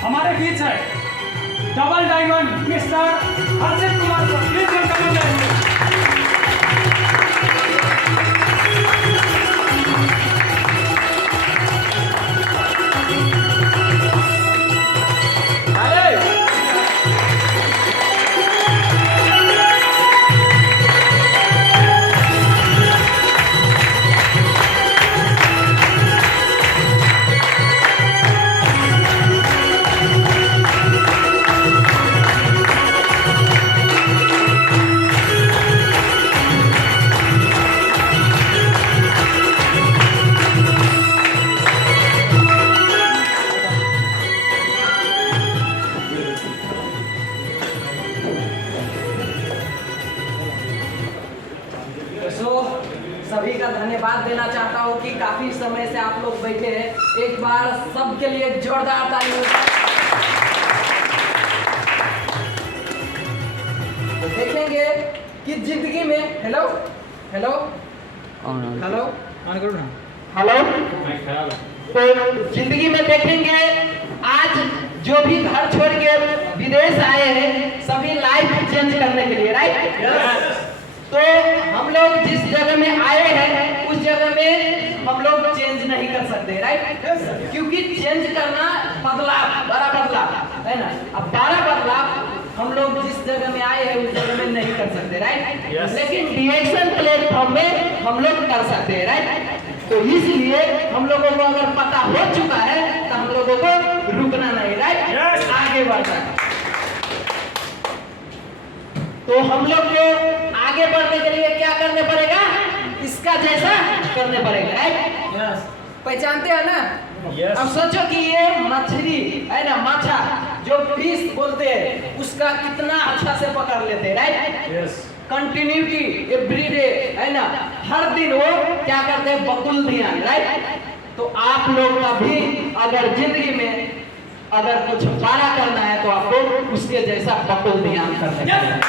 हमारे बीच है double diamond mister Harshit Kumar sir, please welcome जाएंगे। सभी का धन्यवाद देना चाहता हूँ कि काफी समय से आप लोग बैठे हैं। एक बार सबके लिए जोरदार ताली। तो देखेंगे कि जिंदगी में हेलो हेलो हेलो हेलो तो जिंदगी में देखेंगे आज जो भी घर छोड़ के विदेश आए हैं सभी लाइफ चेंज करने के लिए, राइट? तो हम लोग जिस जगह में आए हैं उस जगह में हम लोग चेंज नहीं कर सकते, राइट? क्योंकि चेंज करना बदलाव, बड़ा बदलाव है ना। अब बड़ा बदलाव हम लोग जिस जगह में आए हैं उस जगह में नहीं कर सकते, राइट? लेकिन रिएक्शन प्लेटफॉर्म में हम लोग कर सकते हैं, राइट? तो इसलिए हम लोगों को अगर पता हो चुका है तो हम लोगों को रुकना नहीं, राइट? आगे बढ़ना। तो हम लोग को आगे बढ़ने के लिए क्या करने पड़ेगा? इसका जैसा करने पड़ेगा, राइट? पहचानते हैं ना? अब सोचो कि ये मछली है ना, माछा जो फिश बोलते हैं उसका कितना अच्छा से पकड़ लेते हैं, राइट? कंटिन्यूटी एवरीडे है ना, हर दिन वो क्या करते हैं? बकुल ध्यान, राइट? तो आप लोग का भी अगर जिंदगी में अगर कुछ बड़ा करना है तो आपको उसके जैसा बकुल ध्यान करना है।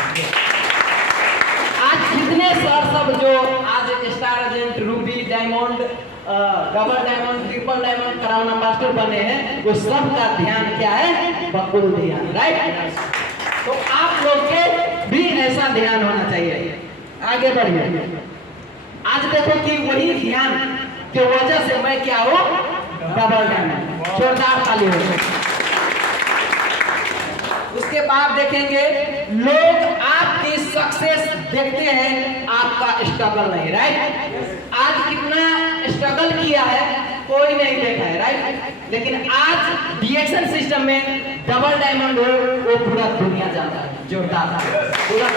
आज जितने सर सब जो आज star agent, Ruby, diamond, double diamond, triple diamond, crown ambassador बने हैं वो सब का ध्यान क्या है? बकुल ध्यान, राइट? तो आप लोग के भी ऐसा ध्यान होना चाहिए। आगे बढ़िए। आज देखो कि वही ध्यान के वजह से मैं क्या हूँ? Double diamond. जोरदार ताली हो। उसके बाद देखेंगे लोग आपकी सक्सेस देखते हैं, आपका स्ट्रगल नहीं, राइट? आज कितना स्ट्रगल किया है कोई नहीं देखा है, राइट? लेकिन आज रिएक्शन सिस्टम में डबल डायमंड हो वो पूरा दुनिया जानता है। जोरदार पूरा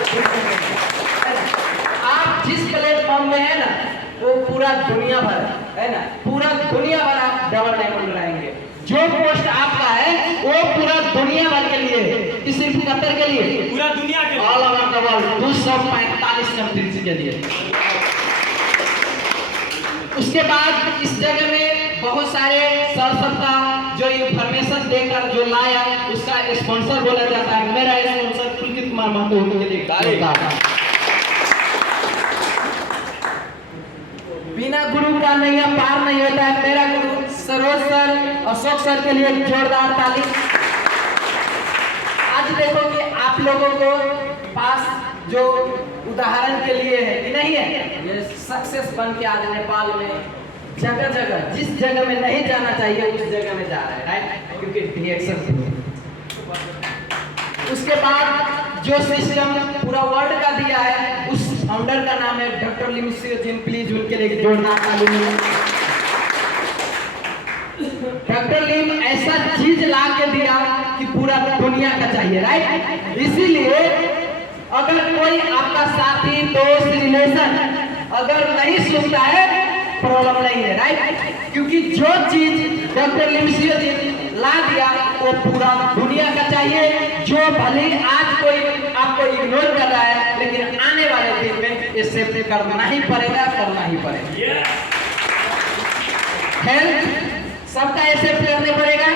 आप जिस प्लेटफॉर्म में है ना वो पूरा दुनिया भर है ना, पूरा दुनिया भर आप डबल डायमंड लाएंगे। जो पोस्ट आपका है वो पूरा दुनिया भर के लिए, सिर्फ कतर के लिए, पूरा दुनिया के all over the world 245 countries के लिए। उसके बाद इस जगह में बहुत सारे सर सबका जो इंफॉर्मेशन देकर जो लाया उसका स्पॉन्सर बोला जाता है। मेरा स्पॉन्सर पुलकित कुमार महतो के लिए बिना गुरु का नैया पार नहीं होता है। मेरा गुरु सरोज सर, अशोक सर के लिए जोरदार ताली। आज देखो कि आप लोगों को पास जो उदाहरण के लिए है कि नहीं है, ये सक्सेस बन के आज नेपाल में जगह जगह जिस जगह में नहीं जाना चाहिए उस जगह में जा रहा है, राइट? क्योंकि रिएक्शन। उसके बाद जो सिस्टम पूरा वर्ल्ड का दिया है उस फाउंडर का नाम है डॉक्टर लिमसियो जिन, प्लीज उनके लिए जोरदार ताली। डॉक्टर लिम ऐसा चीज ला के दिया कि पूरा दुनिया का चाहिए, राइट? इसीलिए अगर कोई आपका साथी, दोस्त, रिलेशन अगर नहीं सुनता है प्रॉब्लम नहीं है, राइट? क्योंकि जो चीज डॉक्टर लिमसियो जी ला दिया वो पूरा दुनिया का चाहिए। जो भले आज कोई आपको इग्नोर कर रहा है लेकिन आने वाले दिन में इससे करना ही पड़ेगा, करना ही पड़ेगा। हेल्थ सबका ऐसे करने पड़ेगा।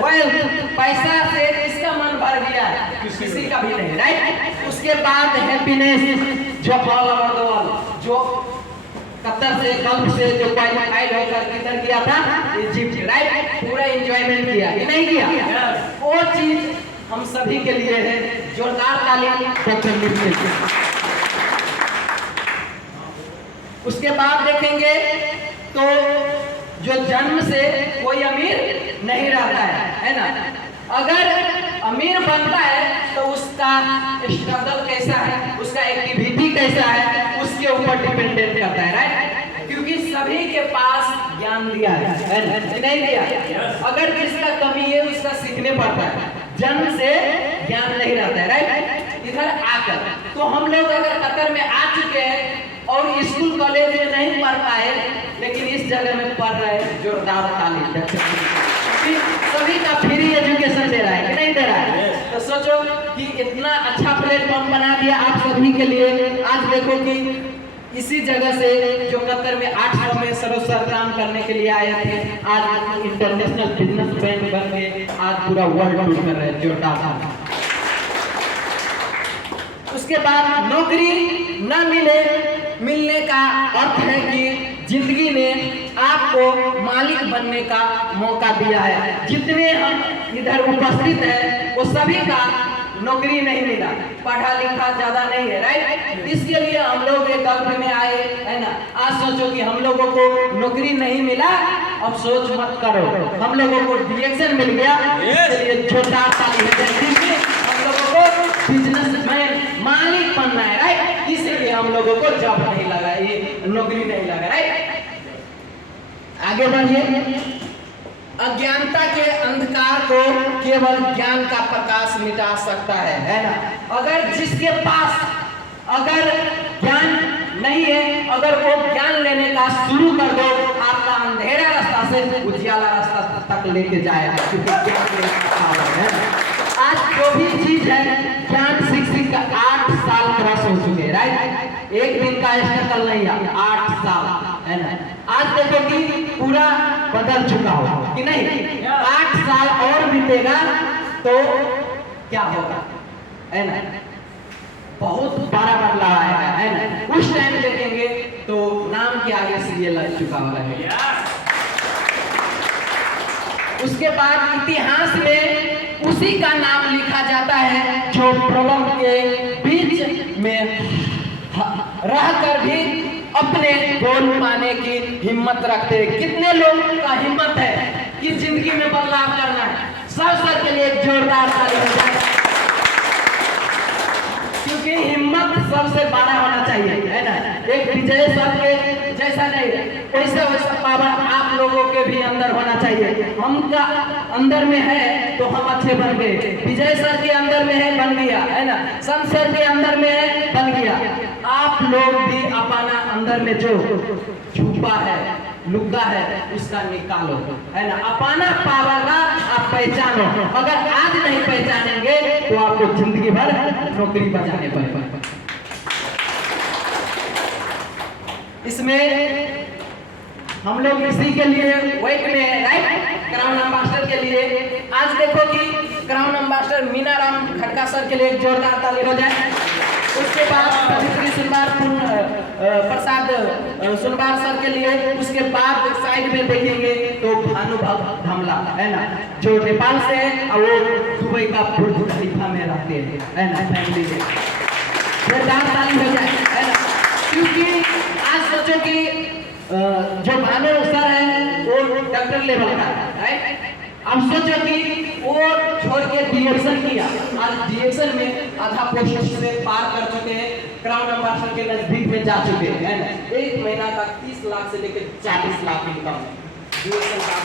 वेल्थ पैसा से इसका मन भर गया किसी का भी नहीं, राइट? उसके बाद हैप्पीनेस जो ऑल ओवर द वर्ल्ड जो कतर से गल्फ से जो क्वालिफाइड होकर किधर किया था, इजिप्ट, राइट। पूरा एंजॉयमेंट किया कि नहीं किया? वो चीज हम सभी के लिए है। जोरदार ताली डॉक्टर मिर्जे के। उसके बाद देखेंगे तो जो जन्म से कोई अमीर नहीं रहता है ना। अगर अमीर बनता है तो उसका स्ट्रगल कैसा है, उसका एक्टिविटी कैसा है, उसके ऊपर डिपेंडेंट करता है, राइट। क्योंकि सभी के पास ज्ञान दिया है, नहीं दिया? अगर जिसका कमी है उसका सीखने पड़ता है, जन्म से ज्ञान नहीं रहता है, राइट। इधर आकर तो हम लोग अगर कतर में आ चुके हैं और स्कूल कॉलेज में नहीं पढ़ पाए, लेकिन इस जगह में पढ़ रहे हैं, जोरदार ताली। सभी का फ्री एजुकेशन दे रहा है कि नहीं दे रहा है? तो सोचो कि इतना अच्छा प्लेटफॉर्म बना दिया आप सभी के लिए। आज देखो कि इसी जगह से जो कतर में 800 में सर काम करने के लिए आए थे, आज इंटरनेशनल बिजनेसमैन बन के आज पूरा वर्ल्ड टूर कर रहे हैं, जोरदार। उसके बाद नौकरी न मिलने का अर्थ है कि जिंदगी ने आपको मालिक बनने का मौका दिया है। जितने हम इधर उपस्थित हैं वो सभी का नौकरी नहीं मिला, पढ़ा लिखा ज्यादा नहीं है, राइट। इसके लिए हम लोग एक गल्फ में आए, है ना। आज सोचो कि हम लोगों को नौकरी नहीं मिला, अब सोच मत करो, हम लोगों को डिरेक्शन मिल गया। इसलिए छोटा हम लोगों को बिजनेसमैन मालिक बनना है, राइट। इसीलिए हम लोगों को जॉब नहीं लगा, ये नौकरी नहीं लगा, राइट। आगे बढ़िए। अज्ञानता के अंधकार को केवल ज्ञान का प्रकाश मिटा सकता है ना। अगर जिसके पास अगर ज्ञान नहीं है, अगर वो ज्ञान लेने का शुरू कर दो, आपका अंधेरा रास्ता से उजियाला रास्ता तक लेके जाएगा, क्योंकि ज्ञान है। आज जो भी चीज है, ज्ञान सीख का 8 साल क्रॉस हो चुके, राइट। एक दिन का स्ट्रगल नहीं है, 8 साल, है ना। आज देखो कि पूरा बदल चुका हो कि नहीं। 8 साल और बीतेगा तो क्या होगा, है ना। बहुत बड़ा बदलाव आएगा, है ना। उस टाइम देखेंगे तो नाम के आगे से ये लग चुका होगा। उसके बाद इतिहास में उसी का नाम लिखा जाता है जो प्रॉब्लम के बीच में रहकर भी अपने गोल पाने की हिम्मत रखते हैं। कितने लोगों का हिम्मत है कि जिंदगी में बदलाव करना है? सब के लिए एक जोरदार ताली हो जाए, क्योंकि हिम्मत सबसे बड़ा होना चाहिए, है ना। एक विजय सर के जैसा नहीं, वैसा पावर आप लोगों के भी अंदर होना चाहिए। हमका अंदर में है तो हम अच्छे बन गए, विजय सर के अंदर में है, बन गया, है ना। संत सर के अंदर में है, बन गया। आप लोग भी अपना अंदर में जो छुपा है, लुका है, उसका निकालो, है ना। अपना पावर का आप पहचानो। अगर आज नहीं पहचानेंगे तो आपको जिंदगी भर नौकरी बजाने पड़ेगा। इसमें हम लोग इसी के लिए वेट में, राइट, क्राउन एम्बेसडर के लिए। आज देखो कि क्राउन एम्बेसडर मीनाराम खटका सर के लिए एक जोरदार ताली हो जाए। उसके बाद कवित्री सुनवार प्रसाद सुनवार सर के लिए। उसके बाद साइड में देखेंगे तो भानुभव धमला, है ना, जो नेपाल से है और वो दुबई का बुर्ज खलीफा में रहते हैं, है ना, फैमिली में। जोरदार ताली हो जाए, है ना। क्योंकि आज सोचो कि जो भानु सर है वो डॉक्टर लेवल का है, राइट। अब सोचो कि वो छोड़ के डिएक्शन किया, आज डिएक्शन में आधा पोस्ट से पार कर चुके हैं, क्राउन एम्बेसडर के नजदीक में जा चुके हैं, है ना। एक महीना का 30 लाख से लेकर 40 लाख इनकम डिएक्शन का।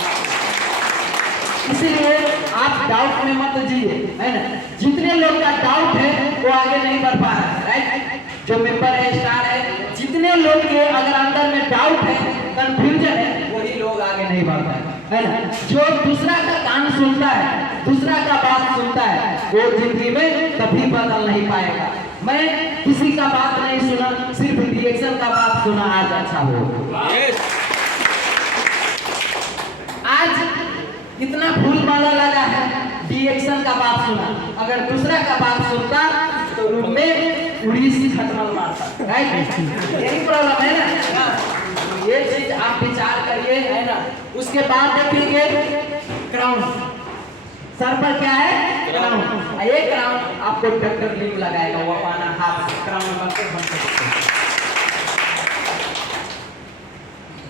इसीलिए आप डाउट में मत जिए, है ना। जितने लोग का डाउट है वो आगे नहीं बढ़ पा रहा है, राइट। जो मेंबर है, स्टार है, जितने लोग के अगर अंदर में डाउट है, कंफ्यूजन है, वही लोग आगे नहीं बढ़ पाए, है ना। जो दूसरा का कान सुनता है, दूसरा का बात सुनता है, वो जिंदगी में कभी बदल नहीं पाएगा। मैं किसी का बात नहीं सुना, सिर्फ रिएक्शन का बात सुना, आज अच्छा हो। आज कितना फूल माला लगा है, रिएक्शन का बात सुना। अगर दूसरा का बात सुनता तो रूम में उड़ीसी खटमल मारता, राइट। यही प्रॉब्लम है ना। उसके बाद देखेंगे क्राउन। सर पर क्या है? क्राउन। ये क्राउन आपको डॉक्टर लिंग लगाएगा, वो अपना हाथ क्राउन बन सकते।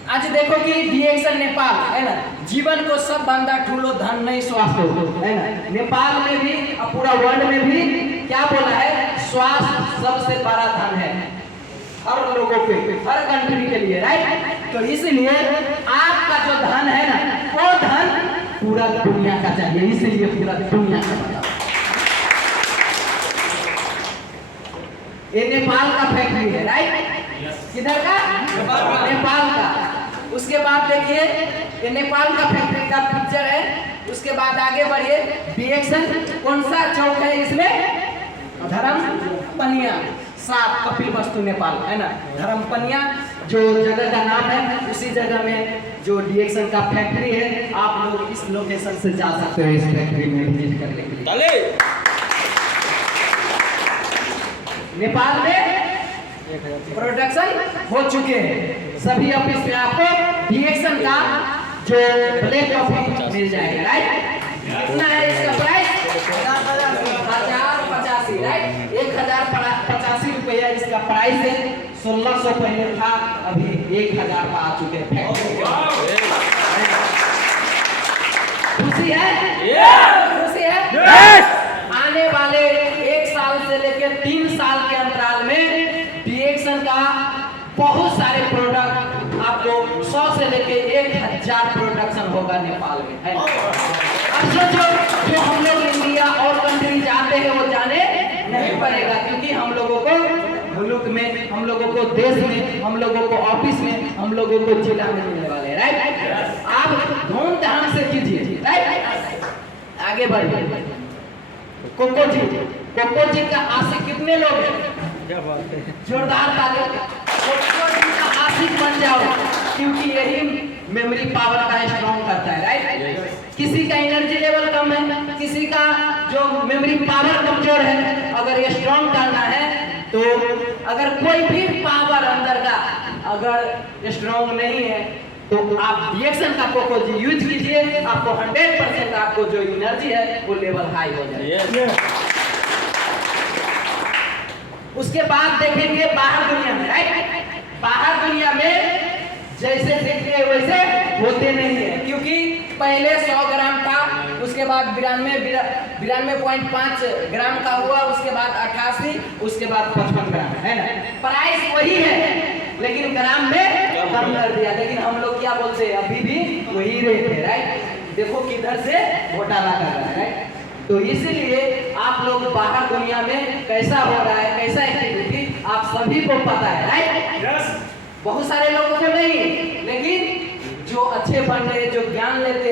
आज देखो कि डिएक्शन नेपाल है ना, जीवन को सब बंदा ठूलो धन नहीं स्वास्थ्य है ना। नेपाल में भी और पूरा वर्ल्ड में भी क्या बोला है? स्वास्थ्य सबसे बड़ा धन है हर लोगों के, हर कंट्री के लिए, राइट। तो इसलिए आपका जो धन है ना, वो धन पूरा दुनिया का चाहिए, इसलिए पूरा दुनिया का बना। ये नेपाल का फैक्ट्री है, राइट। किधर का? नेपाल का। उसके बाद देखिए ये नेपाल का फैक्ट्री का पिक्चर है। उसके बाद आगे बढ़िए, डिएक्शन कौन सा चौक है इसमें? धर्मपनिया 7 कपिल वस्तु नेपाल है ना। धर्मपनिया जो जगह का नाम है, उसी जगह में जो डिएक्शन का फैक्ट्री है। आप लोग इस लोकेशन से जा सकते हो इस फैक्ट्री में विजिट करने के लिए। नेपाल में प्रोडक्शन हो चुके हैं सभी ऑफिस में, आपको डिएक्शन का जो ब्लैक कॉफी मिल जाएगा, राइट। कितना है इसका प्राइस? 1085, राइट। 1085 रुपया इसका प्राइस है। 1600 पहले था, अभी 1000 का आ चुके हैं। खुशी है? खुशी है? आने वाले 1 साल से लेकर 3 साल के अंतराल में डिएक्शन का बहुत सारे प्रोडक्ट आपको 100 से लेकर 1000 प्रोडक्शन होगा नेपाल में, है। अब सोचो जो हम लोग इंडिया और कंट्री जाते हैं वो जाने नहीं पड़ेगा, क्योंकि हम लोगों को मुल्क में, हम लोगों को देश में, हम लोगों को ऑफिस में, हम लोगों को जिला में मिलने वाले, राइट। आप धूमधाम से कीजिए, राइट। आगे बढ़िए। कोकोजी का आशिक कितने लोग हैं? जोरदार ताली। कोकोजी का आशिक बन जाओ, क्योंकि यही मेमोरी पावर का स्ट्रॉन्ग करता है, राइट। किसी का एनर्जी लेवल कम है, किसी का जो मेमोरी पावर कमजोर है, अगर ये स्ट्रॉन्ग करना है तो अगर कोई भी पावर अंदर का अगर स्ट्रॉन्ग नहीं है तो आप डिएक्शन का कोकोजी यूज कीजिए, आपको 100% आपको जो एनर्जी है वो लेवल हाई हो जाएगा। उसके बाद देखेंगे बाहर दुनिया में, राइट। बाहर दुनिया में जैसे देखते हैं वैसे होते नहीं है, क्योंकि पहले 100 ग्राम था, उसके बाद 92.5 ग्राम का हुआ, उसके बाद 88, उसके बाद 55 ग्राम, है ना। प्राइस वही है लेकिन ग्राम में कम कर दिया, लेकिन हम लोग क्या बोलते हैं, अभी भी वही रेट है, राइट। देखो किधर से घोटाला कर रहा है, राइट। तो इसीलिए आप लोग बाहर दुनिया में कैसा हो रहा है, कैसा एक्टिविटी आप सभी को पता है, राइट। बहुत सारे लोगों को नहीं, लेकिन जो अच्छे बन रहे, जो ज्ञान लेते,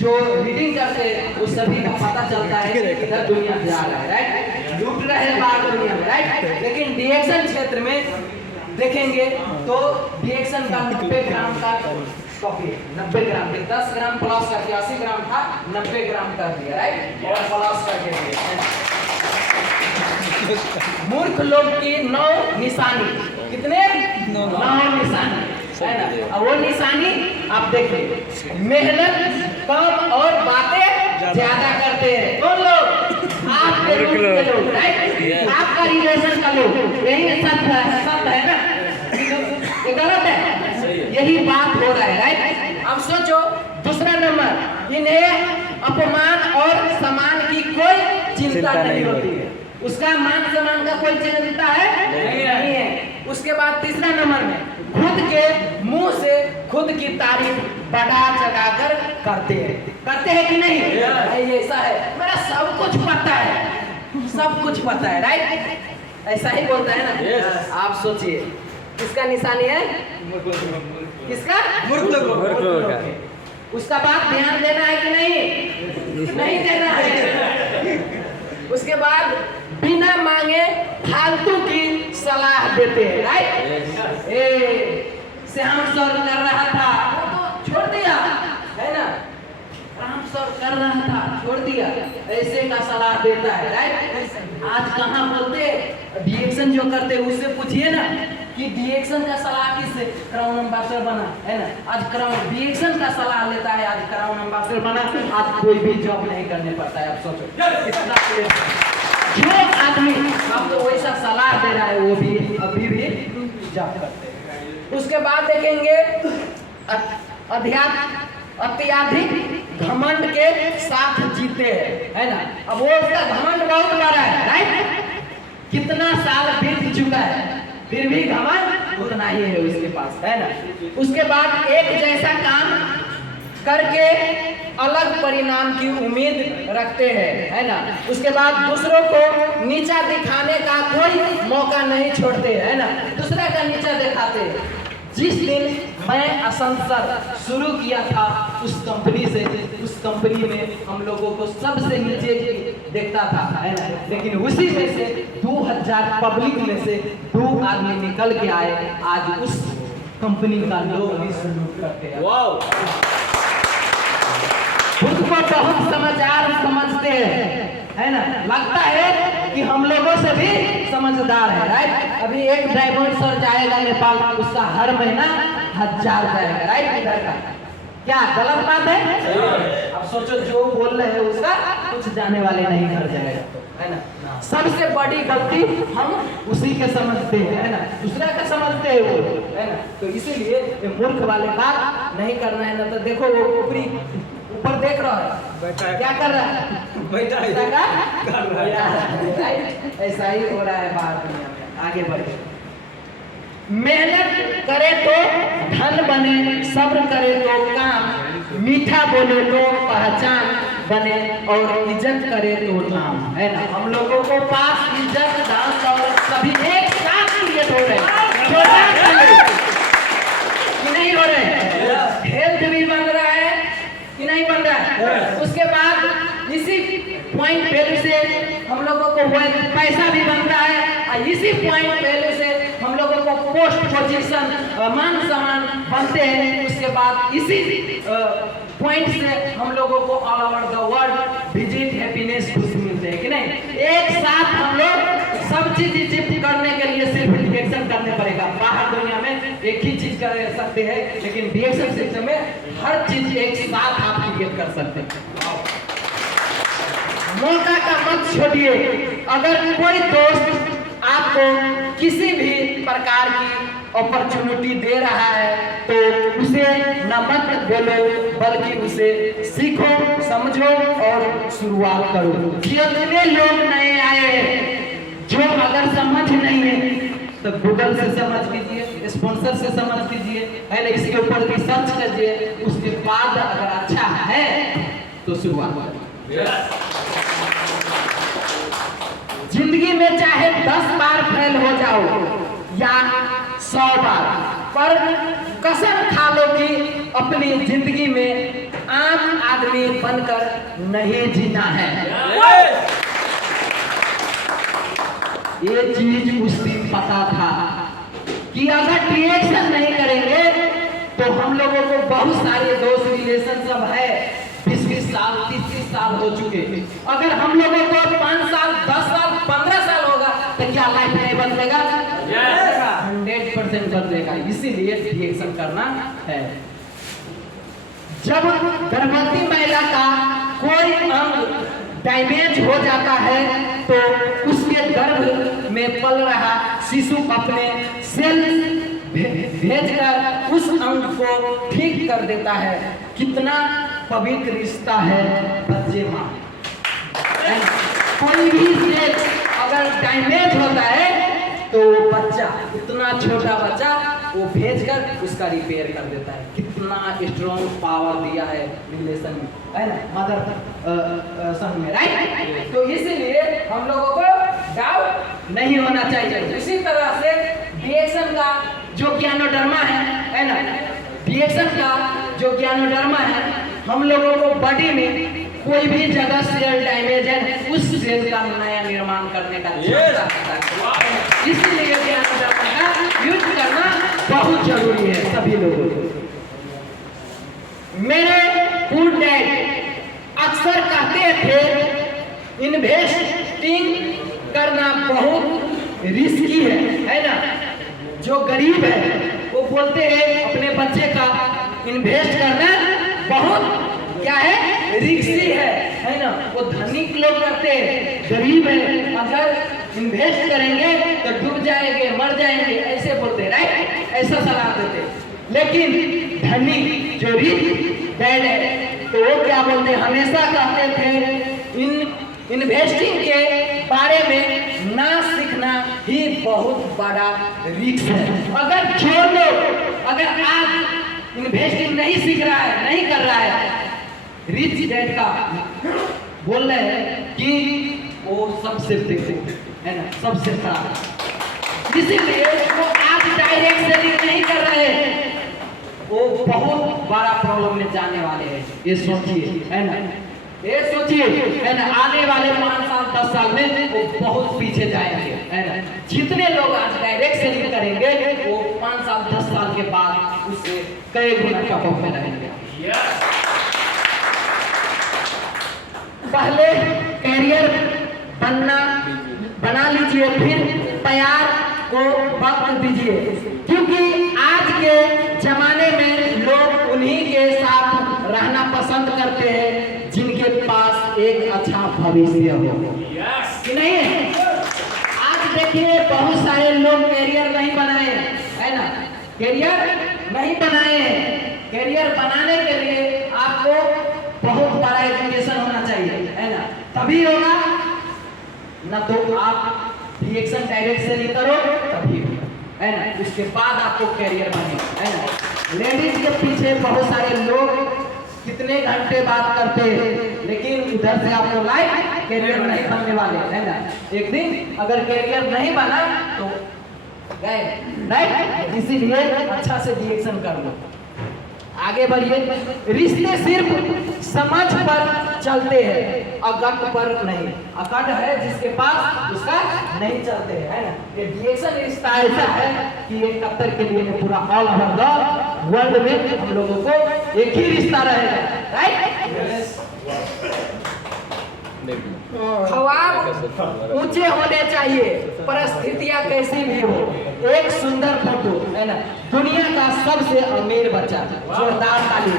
जो रीडिंग करते, वो सभी को पता चलता है कि इधर दुनिया जा रहा है, राइट। लूट रहे हैं बाहर दुनिया में, राइट। लेकिन डिएक्शन क्षेत्र में देखेंगे तो डिएक्शन का 90 ग्राम का कॉफी, 90 ग्राम के 10 ग्राम प्लस करके 80 ग्राम था, 90 ग्राम कर दिया, राइट। और प्लस करके दिया। मूर्ख लोग की 9 निशानी, कितने? 9 निशानी, है ना। अब वो निशानी आप देखिए, मेहनत कम और बातें ज्यादा करते हैं। कौन लोग? आपके लोग, राइट। आपका रिलेशन का लोग, यही सत्य है ना, ये गलत है, यही बात हो रहा है, राइट। अब सोचो दूसरा नंबर, इन्हें अपमान और सम्मान की कोई चिंता नहीं होती है, उसका मान सम्मान का कोई चिंता है नहीं है। उसके बाद तीसरा नंबर में खुद के मुंह से खुद की तारीफ बढ़ा चढ़ाकर करते हैं कि नहीं? ऐसा है, मेरा सब कुछ पता है, सब कुछ पता है, राइट। ऐसा ही बोलता है ना। आप सोचिए किसका निशानी है? किसका? मूर्ख लोगों का। उसका बात ध्यान देना है कि नहीं? नहीं देना है। उसके बाद बिना मांगे फालतू की सलाह देते हैं, राइट। श्याम सर कर रहा था, वो तो छोड़ दिया, है ना। राम सर कर रहा था, छोड़ दिया, ऐसे का सलाह देता है, राइट। आज कहाँ बोलते, डिएक्शन जो करते उससे पूछिए ना, कि रिएक्शन का सलाह किससे क्राउन एम्बेसडर बना, है ना। आज क्राउन रिएक्शन का सलाह लेता है, आज क्राउन एम्बेसडर बना, आज कोई भी जॉब नहीं करने पड़ता है। आप सोचो कितना जो आदमी आपको वैसा सलाह दे रहा है वो भी अभी भी जॉब करते हैं। उसके बाद देखेंगे अत्याधिक घमंड के साथ जीते हैं, है ना। अब वो उसका घमंड बहुत बड़ा है, राइट। कितना साल बीत चुका है फिर भी घमंड उतना ही है उसके पास, है ना। उसके बाद एक जैसा काम करके अलग परिणाम की उम्मीद रखते हैं, है ना। उसके बाद दूसरों को नीचा दिखाने का कोई मौका नहीं छोड़ते, है ना। दूसरा का नीचा दिखाते। जिस दिन मैं असंसर शुरू किया था उस कंपनी से, उस कंपनी में हम लोगों को सबसे नीचे देखता था, है ना। लेकिन उसी में से 2000 पब्लिक में से 2 आदमी निकल के आए, आज उस कंपनी का लोग भी सल्यूट करते हैं। वाओ, खुद को बहुत समझदार समझते हैं, है ना। लगता है कि हम लोगों से भी समझदार है, राइट। अभी एक ड्राइवर सर जाएगा नेपाल, उसका हर महीना 1000 जाएगा, राइट। इधर का क्या गलत बात है? अब सोचो जो बोल रहे हैं उसका कुछ जाने वाले नहीं घर जाएगा, है ना। सबसे बड़ी गलती हम उसी के समझते हैं, है ना। दूसरा का समझते हैं वो, है ना। तो इसीलिए मूर्ख वाले बात नहीं करना है। ना तो देखो वो ऊपर देख रहा है, क्या कर रहा है? बैठा है। ऐसा ही हो रहा है बाहर दुनिया में। आगे बढ़े। मेहनत करे तो धन बने, सब्र करे तो काम, मीठा बोले तो पहचान बने और इज्जत करे तो नाम, है ना। हम लोगों को पास इज्जत, दान और सभी एक साथ क्रिएट हो रहे हैं कि नहीं हो रहे? हेल्थ भी बन रहा है कि नहीं बन रहा है? उसके बाद इसी पॉइंट वैल्यू से हम लोगों को पैसा भी बनता है, और इसी पॉइंट वैल्यू से हम लोगों को पोस्ट पोजीशन, मान सम्मान बनते हैं। उसके बाद इसी पॉइंट से हम लोगों को all over the world visit, happiness, खुशी मिलते हैं कि नहीं। एक साथ हम लोग सब चीज अचीव करने के लिए सिर्फ रिएक्शन करने पड़ेगा। बाहर दुनिया में एक ही चीज कर सकते हैं, लेकिन रिएक्शन सिस्टम में हर चीज एक साथ आप क्रिएट कर सकते हैं। मौका का मत छोड़िए। अगर कोई दोस्त आपको किसी भी प्रकार की अपॉर्चुनिटी दे रहा है तो उसे न मत बोलो, बल्कि उसे सीखो, समझो और शुरुआत करो। जितने लोग नए आए जो अगर समझ नहीं है तो गूगल से समझ कीजिए, स्पॉन्सर से समझ कीजिए, है ना। इसके ऊपर रिसर्च कीजिए, उसके बाद अगर अच्छा है तो शुरुआत करिए। जिंदगी में चाहे 10 बार फेल हो जाओ या 100 बार, पर कसम खा लो कि अपनी जिंदगी में आम आदमी बनकर नहीं जीना है। ये चीज उस दिन पता था कि अगर रिएक्शन नहीं करेंगे तो हम लोगों को बहुत सारे दोस्त रिलेशन सब है 20-20 साल 30-30 साल हो चुके। अगर हम लोगों को 5 साल 10 साल 15 साल होगा तो क्या लाइफ नहीं बदलेगा? 100% बदलेगा। इसीलिए रिएक्शन करना है। जब गर्भवती महिला का कोई अंग डैमेज हो जाता है तो उसके गर्भ में पल रहा शिशु अपने सेल भेजकर उस अंग को ठीक कर देता है। कितना पवित्र रिश्ता है बच्चे माँ। कोई भी सेल अगर डैमेज होता है तो बच्चा, इतना छोटा बच्चा वो भेजकर उसका रिपेयर कर देता है। कितना स्ट्रॉन्ग पावर दिया है रिलेशन में, है ना, मदर सन में, राइट। तो इसीलिए हम लोगों को डाउट नहीं होना चाहिए। इसी तरह से रिएक्शन का जो ज्ञानोडर्मा है ना, रिएक्शन का जो ज्ञानोडर्मा है, हम लोगों को बॉडी में कोई भी जगह सेल डैमेज है उस सेल का नया निर्माण करने का क्षमता है। इसलिए ज्ञानोडर्मा का यूज करना बहुत जरूरी है सभी लोगों को। मेरे पूर्व डैड अक्सर कहते थे इन्वेस्टिंग करना बहुत रिस्की है ना। जो गरीब है वो बोलते हैं अपने बच्चे का इन्वेस्ट करना बहुत क्या है, रिस्की है ना। वो धनिक लोग करते हैं, गरीब है अगर इन्वेस्ट करेंगे तो डूब जाएंगे, मर जाएंगे, ऐसे बोलते, राइट, ऐसा सलाह देते। लेकिन धनिक जो रिच डैड है तो वो क्या बोलते, हमेशा कहते थे इन्वेस्टिंग के बारे में ना सीखना ही बहुत बड़ा रिस्क है। अगर जो लोग अगर आज इन्वेस्टिंग नहीं सीख रहा है, नहीं कर रहा है, रिच डैड का बोल रहे हैं कि वो सबसे है ना, सबसे खराब। इसीलिए वो आज डायरेक्ट सेलिंग नहीं कर रहे हैं, वो बहुत बड़ा प्रॉब्लम में जाने वाले हैं। ये सोचिए, है ना, ये सोचिए, है ना, आने वाले 5 साल 10 साल में वो बहुत पीछे जाएंगे, है ना। जितने लोग आज डायरेक्ट सेलिंग करेंगे वो 5 साल 10 साल के बाद उससे कई गुना टॉप में रहेंगे। पहले कैरियर बना लीजिए, फिर प्यार को वक्त दीजिए, क्योंकि आज के जमाने में लोग उन्हीं के साथ रहना पसंद करते हैं जिनके पास एक अच्छा भविष्य हो, कि नहीं है। आज देखिए बहुत सारे लोग कैरियर नहीं बनाए, है ना, कैरियर नहीं बनाए हैं। कैरियर बनाने के लिए आपको बहुत बड़ा एजुकेशन होना चाहिए, है ना, तभी होगा, ना तो आप रिएक्शन डायरेक्ट से नहीं करो तभी होगा, है ना। उसके बाद आपको कैरियर बनेगा, है ना। लेडीज के पीछे बहुत सारे लोग कितने घंटे बात करते हैं, लेकिन उधर से आपको लाइफ कैरियर नहीं बनने वाले, है ना। एक दिन अगर कैरियर नहीं बना तो गए, राइट। इसीलिए अच्छा से रिएक्शन कर लो, आगे बढ़िए। रिश्ते सिर्फ समझ पर चलते हैं, अकट पर नहीं। अकट है जिसके पास, उसका नहीं चलते हैं, है ना। ये रिएक्शन रिश्ता ऐसा है कि ये कब तक के लिए पूरा ऑल ओवर द वर्ल्ड में हम लोगों को एक ही रिश्ता रहेगा, राइट। ख्वाब ऊंचे होने चाहिए, परिस्थितियां कैसी भी हो। एक सुंदर फोटो, है ना, दुनिया का सबसे अमीर बच्चा, जोरदार ताली,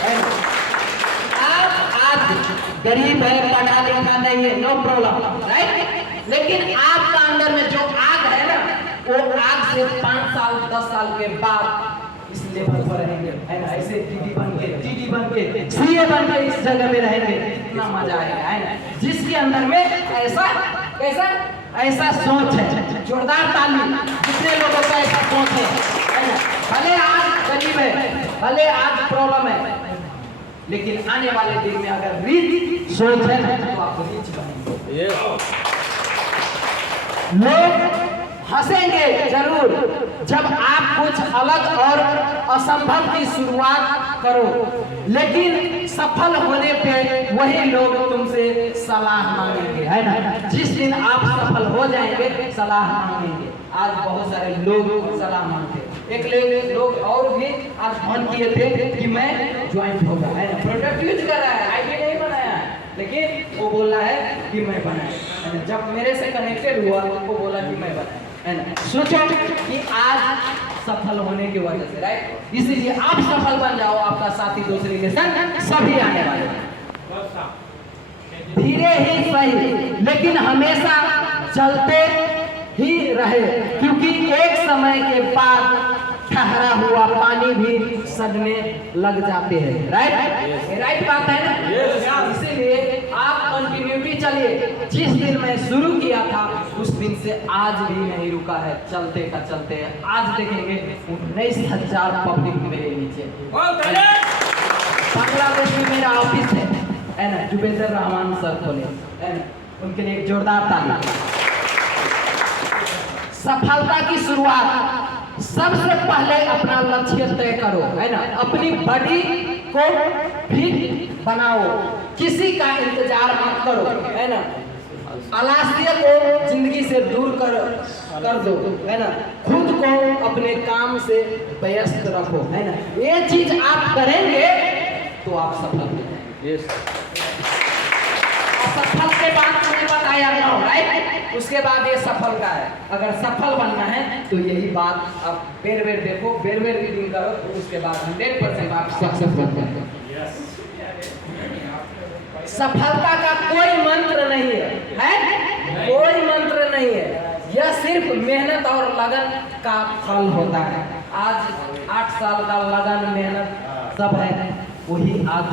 है ना। आप आज गरीब है, पढ़ा लिखा नहीं है, नो प्रॉब्लम, राइट। लेकिन आपका अंदर में जो आग है ना, वो आग से 5 साल 10 साल के बाद इस लेवल पर रहेंगे, है ना। ऐसे टीडी बन के सीए बन के इस जगह में रहेंगे, इतना मजा आएगा, है ना। जिसके अंदर में ऐसा सोच है, जोरदार ताली जितने लोगों का ऐसा सोच है ना। भले आज गरीब है, भले आज प्रॉब्लम है, लेकिन आने वाले दिन में अगर रिच सोच है तो आप रिच बनेंगे। लोग हंसेंगे जरूर जब आप कुछ अलग और असंभव की शुरुआत करो, लेकिन सफल होने पे वही लोग तुमसे सलाह मांगेंगे, है ना। जिस दिन आप सफल हो जाएंगे सलाह मांगेंगे। आज बहुत सारे लोग सलाह मांगते, एक लोग और भी आज फोन किए थे कि मैं ज्वाइन होगा, है ना। प्रोडक्ट यूज कर रहा है, आईडी नहीं बनाया है, लेकिन वो बोल रहा है कि मैं बनाया, है ना। जब मेरे से कनेक्टेड हुआ वो बोला कि मैं बनाया, है ना। सोचो कि आज सफल होने की वजह से, राइट। इसीलिए आप सफल बन जाओ, आपका साथी दोस्त रिलेशन सभी आने वाले हैं। धीरे ही सही, लेकिन हमेशा चलते ही रहे, क्योंकि एक समय के बाद ठहरा हुआ पानी भी सड़ने लग जाते हैं, राइट बात है ना। इसीलिए आप कंटिन्यूटी चलिए। जिस दिन मैं शुरू किया था उस दिन से आज भी नहीं रुका है, चलते का चलते हैं। आज देखेंगे 19,000 पब्लिक मेरे नीचे। बांग्लादेश में मेरा ऑफिस है ना, जुबेदर रहमान सर खोले, है ना, उनके लिए एक जोरदार ताली। सफलता की शुरुआत सबसे पहले अपना लक्ष्य तय करो, है ना। अपनी बॉडी को फिट बनाओ, किसी का इंतजार मत करो, है ना। आलस्य को जिंदगी से दूर कर दो, है ना। खुद को अपने काम से व्यस्त रखो, है ना। ये चीज आप करेंगे तो आप सफल हो जाएंगे। सफल के बाद तुम्हें बताया ना, राइट? उसके बाद ये सफल का है। अगर सफल बनना है तो यही बात आप बेर बेर देखो, बेर बेर रीडिंग करो, तो उसके बाद 100% आप सक्सेस बन जाते हो। सफलता का कोई मंत्र नहीं है, कोई मंत्र नहीं है। यह सिर्फ मेहनत और लगन का फल होता है। आज 8 साल का लगन मेहनत सब है, वही आज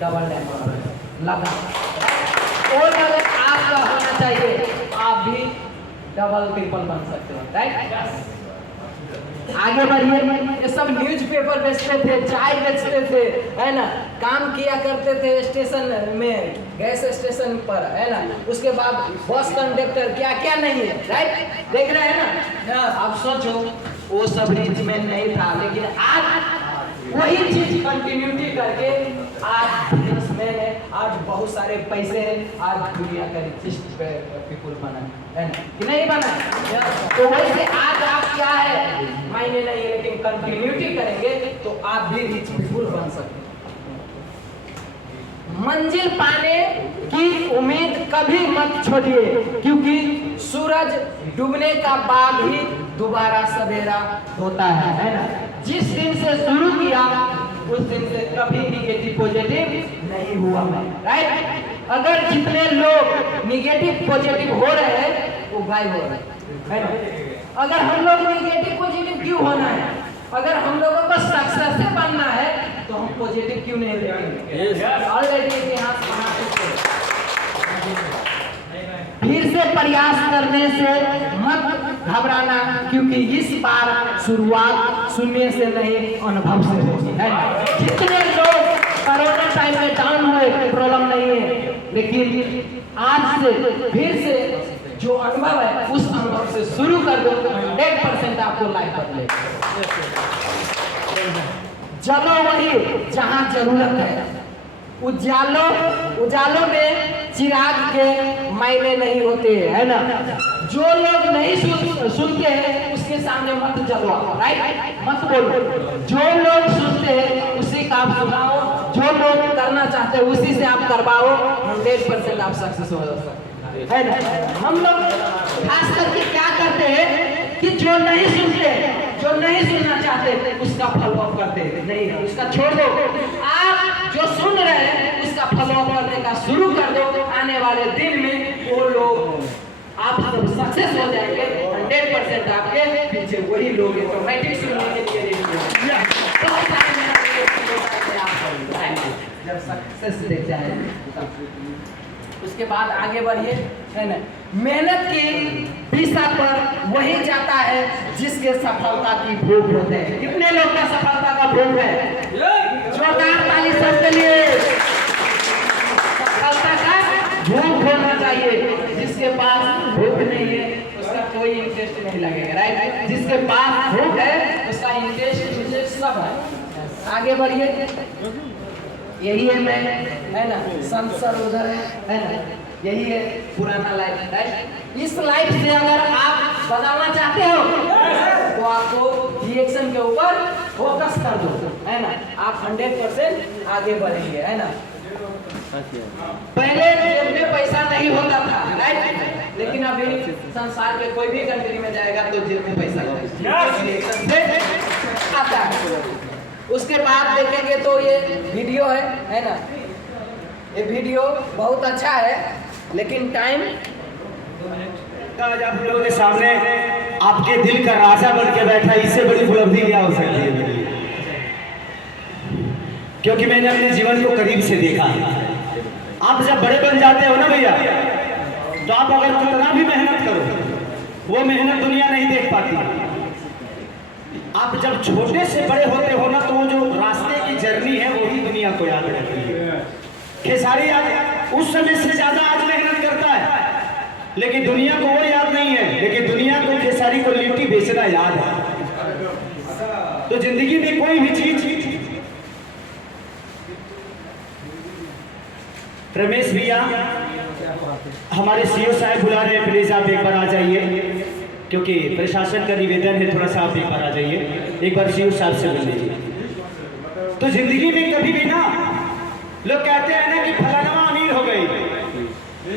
डबल डायमंड लगन। और अगर आपका होना चाहिए, आप भी डबल ट्रिपल बन सकते हो, राइट? आगे बढ़िए। ये सब न्यूज़पेपर बेचते थे, चाय बेचते थे, है ना, काम किया करते थे स्टेशन में, गैस स्टेशन पर, है ना। उसके बाद बस कंडक्टर, क्या क्या नहीं है, राइट? देख रहे हैं ना। अब सोचो वो सब रिच मैन नहीं था, लेकिन आज वही चीज कंटिन्यूटी करके आज बिजनेसमैन है, आज बहुत सारे पैसे हैं, आज दुनिया का रिचेस्ट पीपल बना है ना, कि नहीं बना? तो वैसे आज आप क्या है मायने नहीं है, लेकिन कंटिन्यूटी करेंगे तो आप भी रिच पीपल बन सकते हैं। मंजिल पाने की उम्मीद कभी मत छोड़िए, क्योंकि सूरज डूबने का बाद ही दोबारा सवेरा होता है ना। जिस दिन से शुरू किया उस दिन से कभी निगेटिव पॉजिटिव नहीं हुआ मैं, राइट? अगर जितने लोग निगेटिव पॉजिटिव हो रहे हैं वो गायब हो रहे हैं, है ना। अगर हम लोग निगेटिव पॉजिटिव क्यों होना है? अगर हम लोगों को सक्सेस बनना है तो हम पॉजिटिव क्यों नहीं रहेंगे? ऑलरेडी इतिहास बना चुके हैं। फिर से प्रयास करने से मत घबराना, क्योंकि इस बार शुरुआत सुनने से नहीं अनुभव से होगी, है। जितने लोग कोरोना टाइम में डाउन हुए, प्रॉब्लम नहीं है, लेकिन आज से फिर से जो अनुभव है उस अनुभव से शुरू कर दो, 100% आपको लाइफ बदलेगा। चलो वही जहां जरूरत है। उजालों में चिराग के मायने नहीं होते, है ना। जो लोग नहीं सुनते हैं उसके सामने मत जलवाओ, राइट? मत बोलो। जो लोग सुनते हैं उसी का आप सुनाओ, जो लोग करना चाहते हैं उसी से आप करवाओ, 100% आप सक्सेस हो सकते हैं, है ना। हम लोग खास करके क्या करते हैं कि जो नहीं सुनते, जो नहीं सुनना चाहते उसका फॉलो अप करते हैं, नहीं उसका छोड़ दो। आप जो सुन रहे हैं उसका फॉलो अप करने का शुरू कर दो। आने वाले दिन में वो लोग आप सब सक्सेस हो जाएंगे, 100% आपके पीछे वही लोग ऑटोमेटिक सुनने के लिए रेडी हैं। जब सक्सेस देख जाए उसके बाद आगे बढ़िए, है ना। मेहनत की दिशा पर वही जाता है जिसके सफलता की भूख होते हैं। कितने लोग का सफलता का भूख है? जोरदार ताली सबके लिए। सफलता का भूख होना चाहिए। जिसके पास भूख नहीं है उसका कोई इंटरेस्ट नहीं लगेगा, राइट? जिसके पास भूख है उसका इंटरेस्ट सब है। आगे बढ़िए। यही है मैं, है ना, संत सर उधर है ना, यही है पुराना लाइफ, राइट? इस लाइफ से अगर आप बदलना चाहते हो तो आपको रिएक्शन के ऊपर फोकस कर दो, है ना। आप 100% आगे बढ़ेंगे, है ना। पहले जेब में पैसा नहीं होता था, राइट? लेकिन अभी संसार के कोई भी कंट्री में जाएगा तो जेब में पैसा आता है। उसके बाद देखेंगे तो ये वीडियो है ना। ये वीडियो बहुत अच्छा है, लेकिन टाइम आज आप लोगों के सामने आपके दिल का राजा बन के बैठा, इससे बड़ी उपलब्धि क्या हो सकती है मेरे लिए? क्योंकि मैंने अपने जीवन को करीब से देखा है। आप जब बड़े बन जाते हो ना भैया, तो आप अगर कितना भी मेहनत करो वो मेहनत दुनिया नहीं देख पाती। आप जब छोटे से बड़े होते हो ना, तो वो जो रास्ते की जर्नी है वही दुनिया को याद रहती है। खेसारी आज उस समय से ज्यादा आज मेहनत करता है, लेकिन दुनिया को वो याद नहीं है, लेकिन दुनिया को खेसारी को लिट्टी बेचना याद है। तो जिंदगी में कोई भी चीज, रमेश भैया हमारे सीओ साहब बुला रहे हैं, प्लीज आप एक बार आ जाइए, क्योंकि प्रशासन का निवेदन है, थोड़ा सा आप एक बार आ जाइए, एक बार सीओ साहब से मिल लीजिए। तो जिंदगी में कभी भी ना लोग कहते हैं ना कि फलाना अमीर हो गई,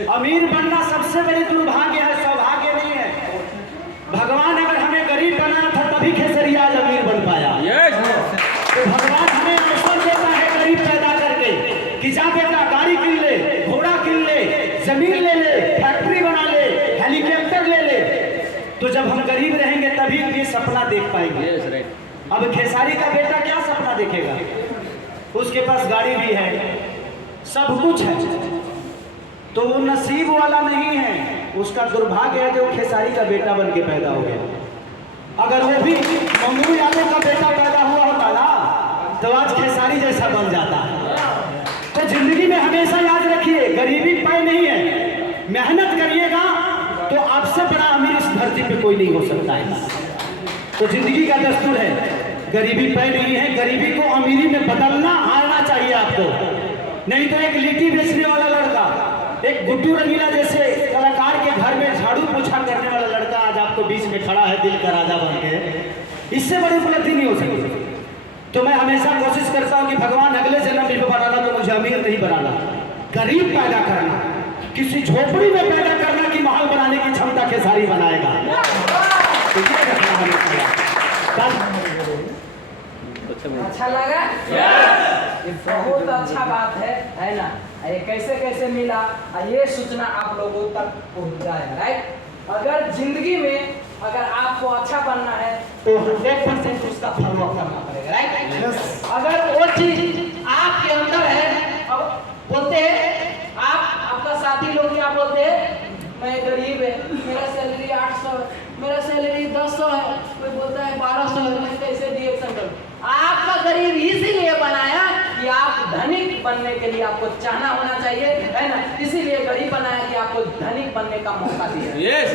अमीर बनना सबसे बड़ी दुर्भाग्य है, सौभाग्य नहीं है। भगवान अगर हमें गरीब बनाना था तभी खेसरिया आज अमीर बन पाया। तो भगवान हमें अवसर देता है गरीब पैदा करके कि जा बेटा गाड़ी किन ले, घोड़ा किन ले, जमीन ले ले, फैक्ट्री बना ले, हेलीकॉप्टर ले ले। तो जब हम गरीब रहेंगे तभी ये सपना देख पाएंगे। अब खेसारी का बेटा क्या सपना देखेगा? उसके पास गाड़ी भी है, सब कुछ है, तो वो नसीब वाला नहीं है, उसका दुर्भाग्य है जो खेसारी का बेटा बन के पैदा हो गया। अगर वो भी मंगरू यादव का बेटा पैदा हुआ होता ना तो आज खेसारी जैसा बन जाता। तो जिंदगी में हमेशा याद रखिए, गरीबी पाए नहीं है, मेहनत करिएगा तो आपसे बड़ा अमीर इस धरती पे कोई नहीं हो सकता है। तो जिंदगी का दस्तूर है, गरीबी पाए नहीं है, गरीबी को अमीरी में बदलना आना चाहिए आपको। नहीं तो एक लिट्टी बेचने वाला लड़का, एक गुड्डू रंगीला जैसे कलाकार के घर में झाड़ू पोछा करने वाला लड़का आज आपको बीच में खड़ा है दिल का राजा बन के, इससे बड़ी उपलब्धि नहीं हो सकती। तो मैं हमेशा कोशिश करता हूँ कि भगवान अगले जन्म में बनाना तो मुझे अमीर नहीं बनाना, गरीब पैदा करना, किसी झोपड़ी में पैदा करना कि महल बनाने की क्षमता खेसारी बनाएगा। तो ये रखना हमें अच्छा लगा? ये बहुत अच्छा बात है ना? ये कैसे कैसे मिला, ये सूचना आप लोगों तक पहुंच जाएगा, राइट? अगर जिंदगी में अगर आपको अच्छा बनना है तो 100% उसका फॉलो करना पड़ेगा, राइट? अगर वो चीज आपके अंदर है, अब बोलते हैं आपका साथी लोग क्या बोलते हैं, मैं गरीब है, मेरा सैलरी 800 है, मेरा सैलरी 1000 है, कोई बोलता है 1200 है, मैं कैसे रिएक्शन करूं? आपका गरीब इसीलिए बनाया कि आप धनिक बनने के लिए आपको चाहना होना चाहिए, है ना? इसीलिए गरीब बनाया कि आपको धनिक बनने का मौका दिया। यस।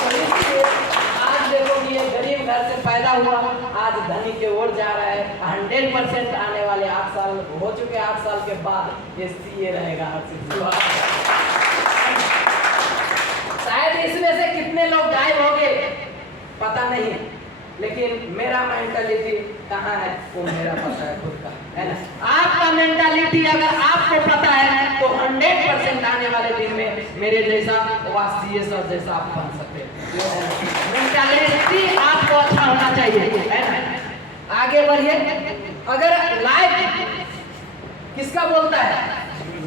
तो इसलिए आज देखो कि ये गरीब घर से पैदा हुआ, आज धनी की ओर जा रहा है। 100% आने वाले 8 साल हो चुके, 8 साल के बाद ये सीए रहेगा हर चीज। शायद इसमें से कितने लोग गायब हो गए पता नहीं, लेकिन मेरा मेंटालिटी कहाँ है वो मेरा पता है खुद का, है ना? आपका मेंटालिटी अगर आपको पता है तो 100% आने वाले दिन में मेरे जैसा सीएस जैसा आप बन सकते हैं। मेंटालिटी आपको अच्छा होना चाहिए, है ना? आगे बढ़िए। अगर लाइफ किसका बोलता है,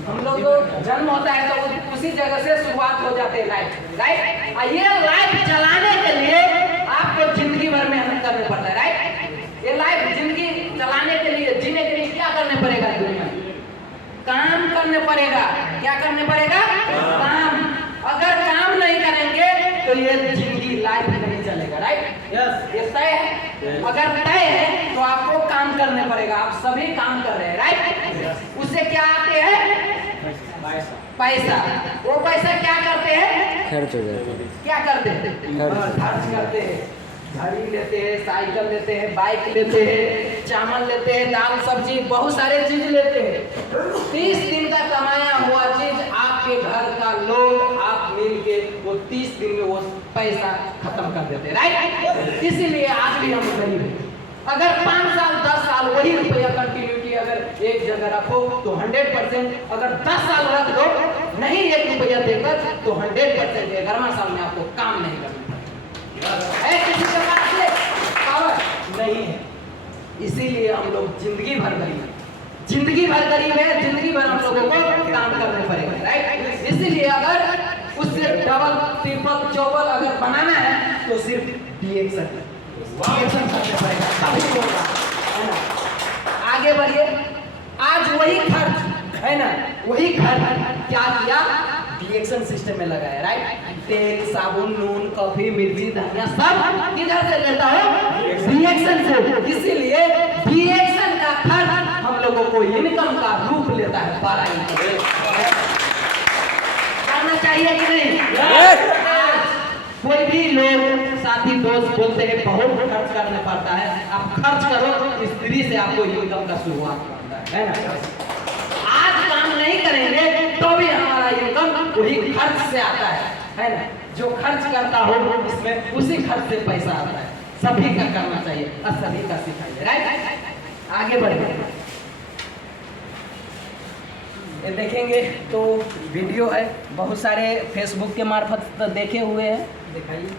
हम लोग को जन्म होता है तो उसी जगह से शुरुआत हो जाते हैं लाइफ, राइट? ये लाइफ चलाने के लिए आपको जिंदगी भर मेहनत करने पड़ता है, राइट? ये लाइफ जिंदगी चलाने के लिए, जीने के लिए क्या करने पड़ेगा? दुनिया काम करने पड़ेगा। क्या करने पड़ेगा? काम। अगर काम नहीं करेंगे तो ये जिंदगी लाइफ नहीं चलेगा, राइट? यस, ये तय है। अगर तय है तो आपको काम करने पड़ेगा। आप सभी काम कर रहे हैं, राइट? उससे क्या आते हैं? पैसा। वो पैसा क्या करते हैं? खर्च हो जाता है। क्या करते हैं? खर्च करते हैं। घड़ी लेते हैं, साइकिल लेते हैं, बाइक लेते हैं, चावल लेते हैं, दाल सब्जी, बहुत सारे चीज लेते हैं। 30 दिन का कमाया हुआ चीज आपके घर का लोग आप मिल के वो 30 दिन में वो पैसा खत्म कर देते हैं, राइट? इसीलिए आज भी हम गरीब हैं। अगर 5 साल 10 साल वही रुपया कंटिन्यूटी अगर एक जगह रखो तो 100%, अगर 10 साल रख दो नहीं 1 रुपया देकर तो 100% 11वां साल में आपको काम नहीं करना है। किसी प्रकार से पावर नहीं है। इसीलिए हम लोग जिंदगी भर गरीब हैं, जिंदगी भर गरीब है, जिंदगी भर हम लोगों को काम करने पड़ेगा, राइट? इसीलिए अगर उससे डबल ट्रिपल चौबल अगर बनाना है तो सिर्फ रिएक्शन करने पड़ेगा, तभी होगा, है ना? आगे बढ़िए। आज वही खर्च, है ना, वही खर्च क्या किया? रिएक्शन सिस्टम में लगाया, राइट? तेल, साबुन, नून, कॉफी, मिर्ची, धनिया सब किधर से लेता है? रिएक्शन से। इसीलिए रिएक्शन का खर्च हम लोगों को इनकम का रूप लेता है, बड़ा इनकम करना चाहिए कि नहीं? कोई भी लोग साथी दोस्त बोलते हैं बहुत खर्च करना पड़ता है, आप खर्च करो, स्त्री से आपको इनकम का शुरुआत करता है ना? आज काम नहीं करेंगे तो भी हमारा इनकम वही खर्च से आता है ना? जो खर्च करता हो इसमें उसी खर्च से पैसा आता है। सभी का करना चाहिए और सभी का सिखाइए, राइट? आगे बढ़िए। ये देखेंगे तो वीडियो है, बहुत सारे फेसबुक के मार्फत तो देखे हुए हैं। दिखाइए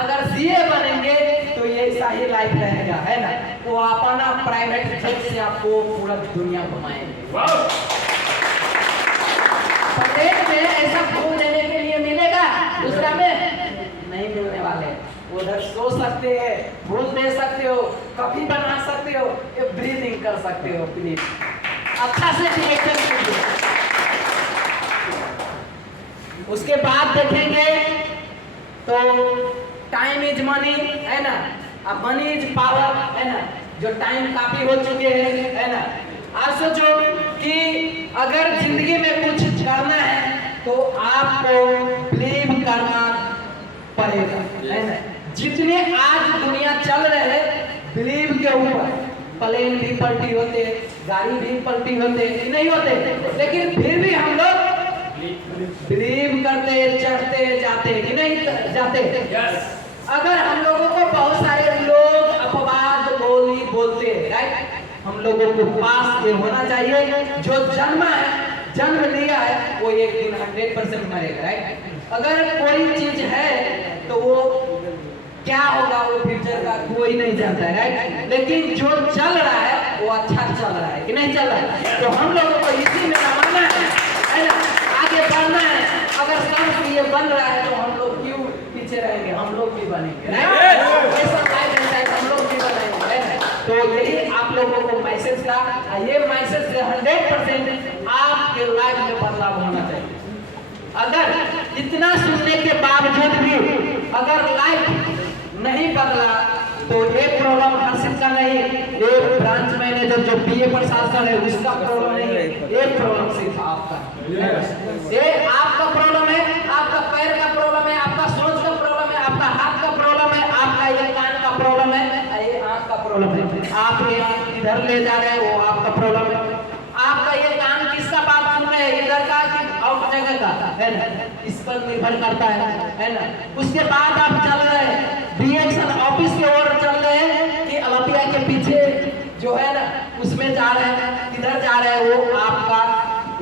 अगर सीए बनेंगे तो ये ऐसा ही लाइफ रहेगा, है ना। तो अपना प्राइवेट जेट से आपको पूरा दुनिया घुमाएंगे। प्रत्येक में ऐसा घूम देने के लिए मिलेगा, दूसरा में नहीं मिलने वाले। उधर सो सकते हैं, भूल दे सकते हो, कभी बना सकते हो, ब्रीदिंग कर सकते हो। प्लीज अच्छा से डिरेक्शन कीजिए। उसके बाद देखेंगे तो टाइम इज मनी, है ना। अब मनी इज पावर, है ना। जो टाइम काफी हो चुके हैं, है ना। आप सोचो कि अगर जिंदगी में कुछ करना है तो आपको बिलीव करना पड़ेगा, है ना। जितने आज दुनिया चल रहे हैं बिलीव के ऊपर, प्लेन भी पलटी होते, गाड़ी भी पलटी होते, नहीं होते, लेकिन फिर भी हम लोग बिलीव करते, चढ़ते जाते कि नहीं जाते। अगर हम लोगों को बहुत सारे लोग अपवाद बोली बोलते, राइट, हम लोगों को पास ये होना चाहिए, जो जन्म लिया है वो एक दिन 100% मरेगा, राइट। अगर कोई चीज है तो वो क्या होगा वो फ्यूचर का कोई नहीं जानता है, राइट। लेकिन जो चल रहा है वो अच्छा चल रहा है कि नहीं चल रहा है। तो हम लोगों को इसी में रमाना है ना, आगे बढ़ना है। अगर सब ये बन रहा है तो हम लोग क्यों पीछे रहेंगे, हम लोग भी बनेंगे, हम लोग भी बनेंगे। तो यही आप लोगों को मैसेज का, ये मैसेज से 100% आपके लाइफ में बदलाव होना चाहिए। अगर इतना सुनने के बावजूद भी अगर लाइफ नहीं बदला तो एक प्रॉब्लम हर्षित का नहीं, एक ब्रांच मैनेजर जो बीए प्रशासन है उसका प्रॉब्लम नहीं है, एक प्रॉब्लम सिर्फ आपका। ये आपका प्रॉब्लम है, आपका पैर का प्रॉब्लम है, आपका सोच का प्रॉब्लम है, आपका हाथ का प्रॉब्लम है, आपका ये कान का प्रॉब्लम है, ये आंख का प्रॉब्लम है। आप ये इधर ले जा रहे हैं वो आपका प्रॉब्लम है, आपका ये जगह का है ना, इस पर निर्भर करता है ना। उसके बाद आप चल रहे हैं डिएक्शन ऑफिस की ओर चल रहे हैं कि ओलंपिया के पीछे जो है ना उसमें जा रहे हैं, किधर जा रहे हैं वो आपका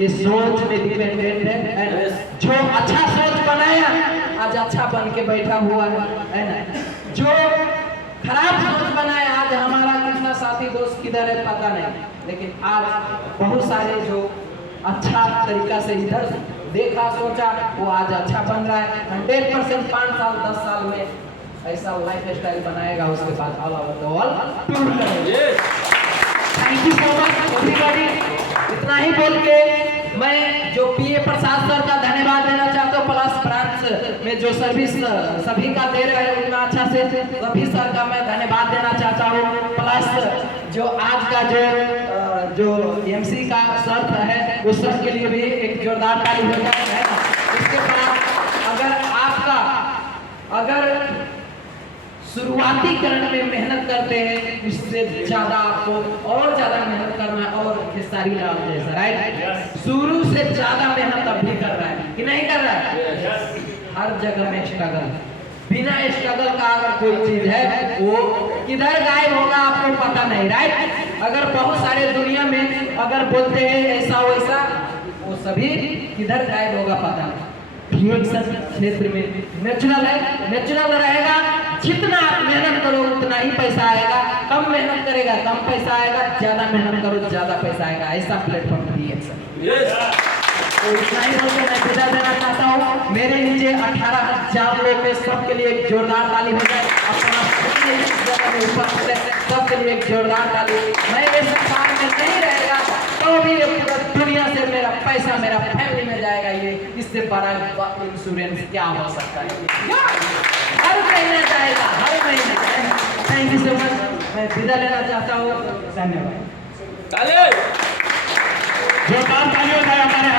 ये सोच में डिपेंडेंट है ना। जो अच्छा सोच बनाया आज अच्छा बन के बैठा हुआ है ना। जो खराब सोच बनाया आज हमारा कितना साथी दोस्त किधर है पता नहीं, लेकिन आज बहुत सारे जो अच्छा तरीका से इधर देखा सोचा वो आज अच्छा बन रहा है। 100% 5 साल 10 साल में ऐसा लाइफ स्टाइल बनाएगा, उसके बाद all over the world tour करेंगे। Thank you so much everybody. इतना ही बोल के मैं जो पीए प्रसाद सर का धन्यवाद देना चाहता हूँ, प्लस ब्रांच में जो सर्विस सभी का दे रहे हैं उतना अच्छा से सभी सर का मैं धन्यवाद देना चाहता हूँ। प्लस जो आज का जो एमसी का सर है उस सर के लिए भी एक जोरदार ताली हो जाए है ना। इसके बाद अगर शुरुआती चरण में मेहनत करते हैं, इससे ज्यादा आपको और ज्यादा मेहनत करना है और खेसारी लाल जैसा राइट शुरू से ज्यादा मेहनत अब भी कर रहा है कि नहीं कर रहा है। हर जगह में स्ट्रगल, बिना स्ट्रगल का अगर कोई चीज है वो किधर गायब होगा आपको पता नहीं राइट। अगर बहुत सारे दुनिया में अगर बोलते हैं ऐसा वैसा, वो सभी किधर गायब होगा पता नहीं। रिएक्शन क्षेत्र में नेचुरल है, नेचुरल रहेगा। जितना आप मेहनत करो उतना ही पैसा आएगा, कम मेहनत करेगा कम पैसा आएगा, ज्यादा मेहनत करो ज्यादा पैसा आएगा। ऐसा प्लेटफॉर्म रिएक्शन। तो इतना ही बोलकर मैं विदा देना चाहता हूँ। मेरे नीचे 18,000 लोग के सबके लिए एक जोरदार ताली हो जाए। अपना सबके लिए एक जोरदार ताली। मैं ये संसार में नहीं रहेगा तो भी पूरा दुनिया से मेरा पैसा मेरा फैमिली में जाएगा। ये इससे बड़ा इंश्योरेंस क्या हो सकता है? हर महीने जाएगा, हर महीने। Thank you so much. मैं विदा लेना चाहता हूँ। धन्यवाद। जो काम तालियों का हमारे